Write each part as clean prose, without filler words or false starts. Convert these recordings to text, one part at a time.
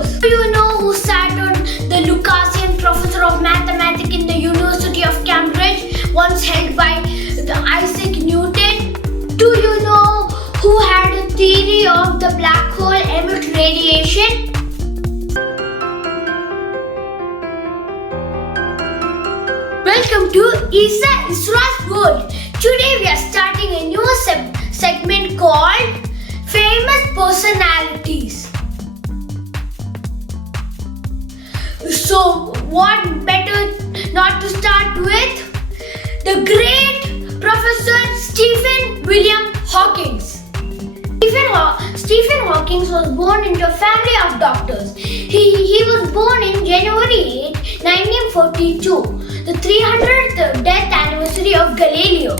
universe. Do you know who sat on the Lucasian Professor of Mathematics in the University of Cambridge, once held by Isaac Newton? Do you know who had a theory of the black hole emit radiation? Welcome to Isra's World. Today we are starting a new segment called Famous Personalities. So what better not to start with the great Professor Stephen William Hawking. Stephen Hawking was born into a family of doctors. He was born in January 8, 1942, the 300th death anniversary of Galileo.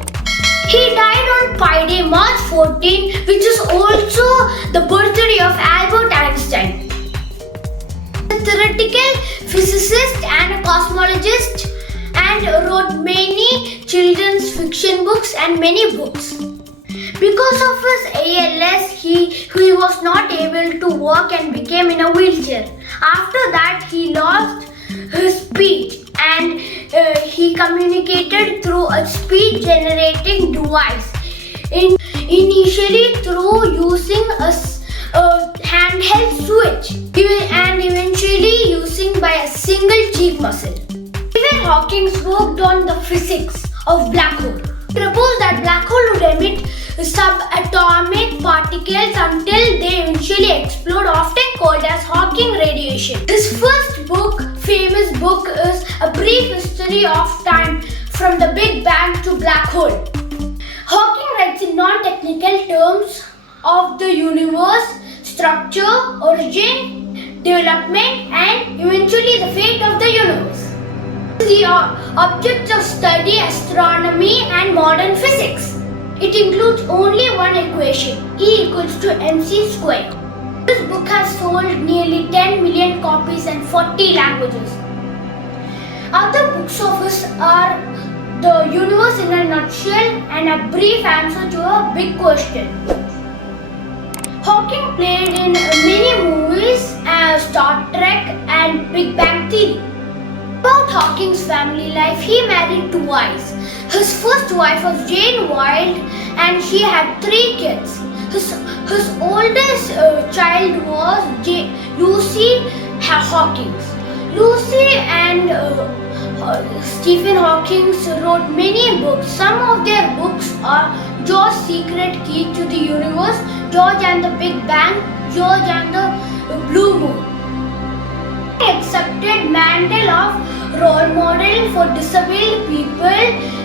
He died on Pi Day, March 14, which is also the birthday of Albert Einstein. A theoretical physicist and a cosmologist, and wrote many children's fiction books and many books. Because of his ALS, he was not able to walk and became in a wheelchair. After that, he lost his speech and he communicated through a speech generating device. Initially through using a handheld switch and eventually using by a single cheek muscle. Stephen Hawking worked on the physics of black hole. He proposed that black hole would emit subatomic particles until they eventually explode, often called as Hawking radiation. His first book, famous book, is A Brief History of Time from the Big Bang to Black Hole. Hawking writes in non-technical terms of the universe, structure, origin, development, and eventually the fate of the universe. The objects of study, astronomy and modern physics. It includes only one equation, E equals to mc squared. This book has sold nearly 10 million copies in 40 languages. Other books of his are The Universe in a Nutshell and A Brief Answer to a Big Question. Hawking played in many movies, Star Trek and Big Bang Theory. About Hawking's family life, he married twice. His first wife was Jane Wilde and she had 3 kids. His oldest child was Lucy Hawking. Lucy and Stephen Hawking wrote many books. Some of their books are George's Secret Key to the Universe, George and the Big Bang, George and the Blue Moon. He accepted mantle of role model for disabled people,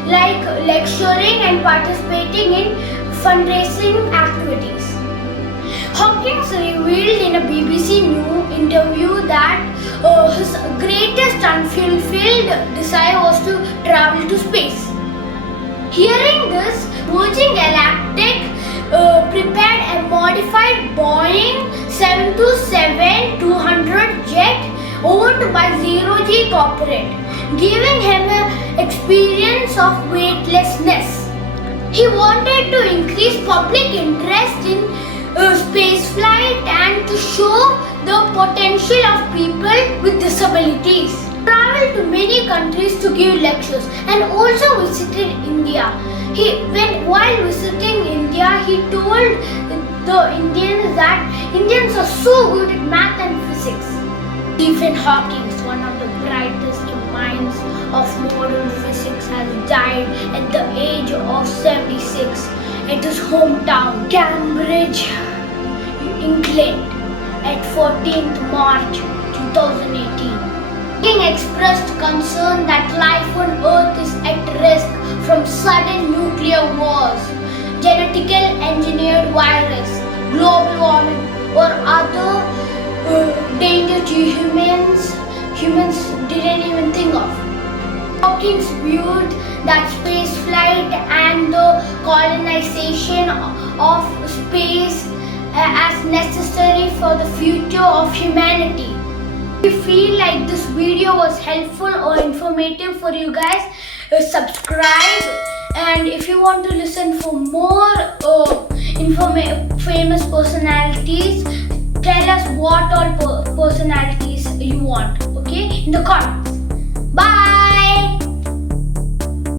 like lecturing and participating in fundraising activities. Hawking revealed in a BBC News interview that his greatest unfulfilled desire was to travel to space. Hearing this, Virgin Galactic prepared a modified Boeing 727-200 jet owned by Zero G Corporate, giving him an experience of weightlessness. He wanted to increase public interest in spaceflight and to show the potential of people with disabilities. He traveled to many countries to give lectures and also visited India. While visiting India, he told the Indians that Indians are so good at math and physics. Stephen Hawking, one of the brightest minds of modern physics, has died at the age of 76 at his hometown, Cambridge, England, at 14th March 2018. Hawking expressed concern that life on Earth is at risk from sudden nuclear wars, genetically engineered virus, global warming, or other danger to humans didn't even think of. Hawking viewed that space flight and the colonization of space as necessary for the future of humanity. If you feel like this video was helpful or informative for you guys, subscribe, and if you want to listen for more famous personalities, tell us what all personalities you want, okay, in the comments. Bye.